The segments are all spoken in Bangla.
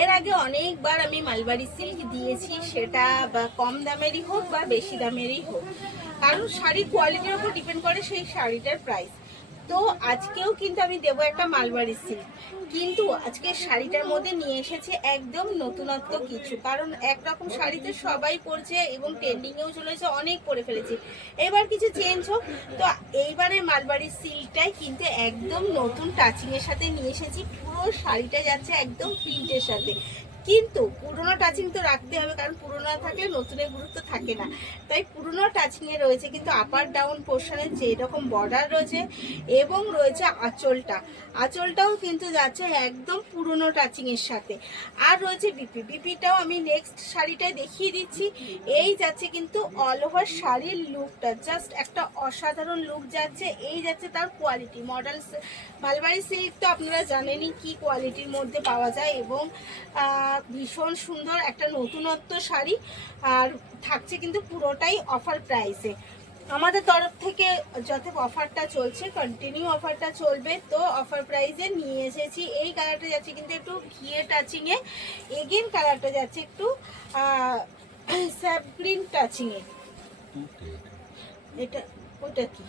এর আগে অনেকবার আমি মালবারি সিল্ক দিয়েছি, সেটা বা কম দামেরই হোক বা বেশি দামেরই হোক, কারণ শাড়ির কোয়ালিটির উপর ডিপেন্ড করে সেই শাড়িটার প্রাইস। তো আজকেও কিন্তু আমি দেবো একটা মালবারি সিল্ক, কিন্তু আজকে শাড়িটার মধ্যে নিয়ে এসেছে একদম নতুনত্ব কিছু, কারণ একরকম শাড়িতে সবাই পরছে এবং ট্রেন্ডিংয়েও চলেছে, অনেক পরে ফেলেছে। এবার কিছু চেঞ্জ হোক। তো এইবারে মালবারি সিল্কটাই কিন্তু একদম নতুন টাচিংয়ের সাথে নিয়ে এসেছি। পুরো শাড়িটা যাচ্ছে একদম প্রিন্টের সাথে, কিন্তু পুরোনো টাচিং তো রাখতে হবে, কারণ পুরোনো থাকলে নতুনের গুরুত্ব থাকে না। তাই পুরোনো টাচিংয়ে রয়েছে কিন্তু আপার ডাউন পোর্শনে যেরকম বর্ডার রয়েছে, এবং রয়েছে আঁচলটাও কিন্তু যাচ্ছে একদম পুরোনো টাচিংয়ের সাথে। আর রয়েছে বিপিটাও আমি নেক্সট শাড়িটায় দেখিয়ে দিচ্ছি। এই যাচ্ছে কিন্তু অল ওভার শাড়ির লুকটা জাস্ট একটা অসাধারণ লুক যাচ্ছে। এই যাচ্ছে তার কোয়ালিটি। মডেল মালবারি সিল্ক তো আপনারা জানেনই কি কোয়ালিটির মধ্যে পাওয়া যায়, এবং ভীষণ সুন্দর একটা নতুনত্ব শাড়ি। আর থাকছে কিন্তু পুরোটাই অফার প্রাইসে। আমাদের তরফ থেকে যত অফারটা চলছে, কন্টিনিউ অফারটা চলবে, তো অফার প্রাইসে নিয়ে এসেছি। এই কালারটা যাচ্ছে কিন্তু একটু ঘিয়ে টাচিংয়ে, এগেন কালারটা যাচ্ছে একটু স্যাপ গ্রিন টাচিংয়ে। এটা ওটা কি,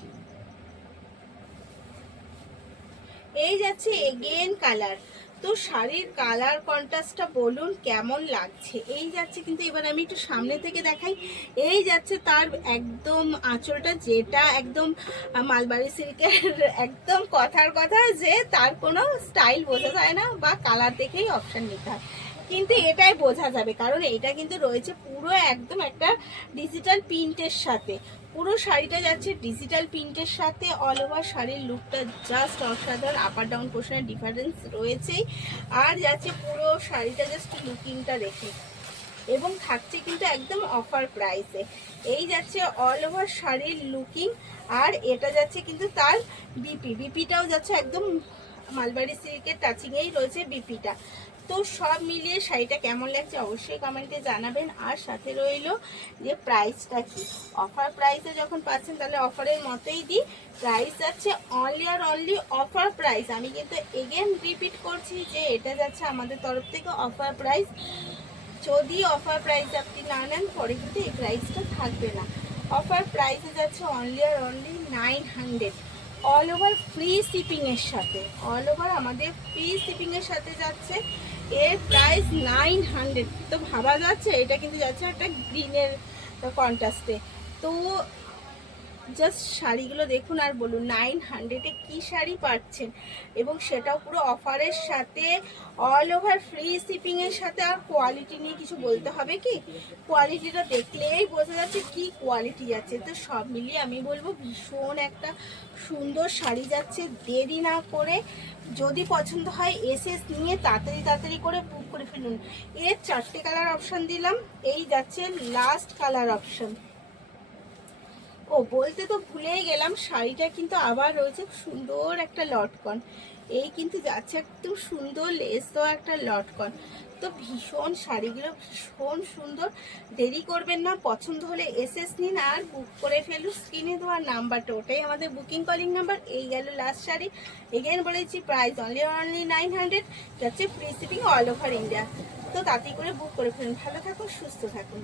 এই যাচ্ছে এগেন কালার। তো শাড়ির কালার কন্ট্রাস্টটা বলুন কেমন লাগছে। এই যাচ্ছে কিন্তু, এবার আমি একটু সামনে থেকে দেখাই। এই যাচ্ছে তার একদম আঁচলটা, যেটা একদম মালবারি সিল্কের একদম কথার কথা, যে তার কোনো স্টাইল বোঝা যায় না বা কালার দেখেই অপশান নিতে হয়, কিন্তু এটাই বোঝা যাবে, কারণ এটা কিন্তু রয়েছে পুরো একদম একটা ডিজিটাল প্রিন্টের সাথে। পুরো শাড়িটা যাচ্ছে ডিজিটাল প্রিন্টের সাথে। অল ওভার শাড়ির লুকটা জাস্ট অসাধারণ। আপার ডাউন পোর্শনের ডিফারেন্স রয়েছেই। আর যাচ্ছে পুরো শাড়িটা জাস্ট লুকিংটা দেখে, এবং থাকছে কিন্তু একদম অফার প্রাইসে। এই যাচ্ছে অল ওভার শাড়ির লুকিং। আর এটা যাচ্ছে কিন্তু তার বিপিটাও যাচ্ছে একদম মালবারি সিল্কের টাচিংয়েই রয়েছে বিপিটা। তো সব মিলিয়ে শাড়িটা কেমন লাগছে অবশ্যই কমেন্টে জানাবেন। আর সাথে রইল যে প্রাইসটা কি, অফার প্রাইসে যখন পাচ্ছেন তাহলে অফারের মতোই দিই। প্রাইস যাচ্ছে অনলি আর অনলি অফার প্রাইস। আমি কিন্তু এগেন রিপিট করছি যে এটা যাচ্ছে আমাদের তরফ থেকে অফার প্রাইস। যদি অফার প্রাইস আপনি না নেন, পরে কিন্তু এই প্রাইসটা থাকবে না। অফার প্রাইসে যাচ্ছে অনলি আর অনলি 900, অল ওভার ফ্রি শিপিংয়ের সাথে। অল ওভার আমাদের ফ্রি শিপিংয়ের সাথে যাচ্ছে। এর প্রাইস 900। তো ভাবা যাচ্ছে এটা কিন্তু যাচ্ছে একটা গ্রিনের কন্ট্রাস্টে। তো জাস্ট শাড়িগুলো দেখুন আর বলুন 900-এ কী শাড়ি পাচ্ছেন, এবং সেটাও পুরো অফারের সাথে, অল ওভার ফ্রি শিপিংয়ের সাথে। আর কোয়ালিটি নিয়ে কিছু বলতে হবে কি, কোয়ালিটিটা দেখলেই বোঝা যাচ্ছে কি কোয়ালিটি যাচ্ছে। তো সব মিলিয়ে আমি বলবো ভীষণ একটা সুন্দর শাড়ি যাচ্ছে। দেরি না করে যদি পছন্দ হয় এসে নিয়ে তাড়াতাড়ি করে বুক করে ফেলুন। এর 4টে কালার অপশান দিলাম, এই যাচ্ছে লাস্ট কালার অপশান। ও বলতে তো ভুলেই গেলাম, শাড়িটা কিন্তু আবার রয়েছে সুন্দর একটা লটকন। এই কিন্তু যাচ্ছে একদম সুন্দর লেস দেওয়া একটা লটকন। তো ভীষণ শাড়িগুলো ভীষণ সুন্দর। দেরি করবেন না, পছন্দ হলে এসএস নিন আর বুক করে ফেলুন। স্ক্রিনে দেওয়ার নাম্বারটা ওটাই আমাদের বুকিং কলিং নাম্বার। এই গেল লাস্ট শাড়ি। এগেন বলেছি প্রাইস অনলি 900, যাচ্ছে free shipping all over India. তো তাড়াতাড়ি করে বুক করে ফেলুন। ভালো থাকুন, সুস্থ থাকুন।